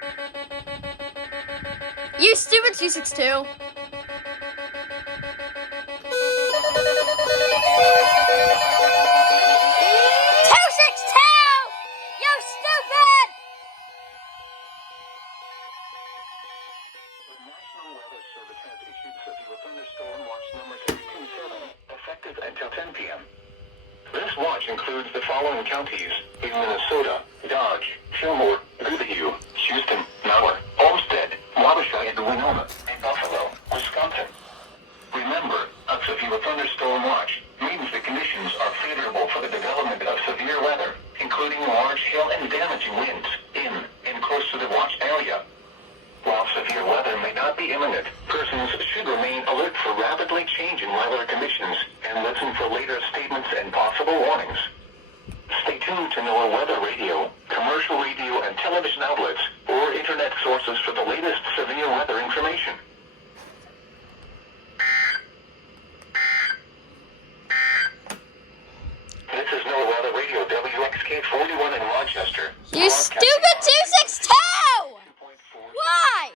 You stupid 262. National Weather Service has issued severe thunderstorm watch number 327, effective until 10 p.m. This watch includes the following counties in Minnesota: Dodge, Fillmore, Goodhue, Houston, Mauer, Olmsted, Wabasha, and Winona, and Buffalo, Wisconsin. Remember, a severe thunderstorm watch means the conditions are favorable for the development of severe weather, including large hail and damaging winds in and close to the watch area. While severe weather may not be imminent, persons should remain alert for rapidly changing weather conditions and listen for later statements and possible warnings. Stay tuned to NOAA weather radio, commercial radio and television outlets, or internet sources for the latest severe weather information. This is NOAA weather radio WXK41 in Rochester. You stupid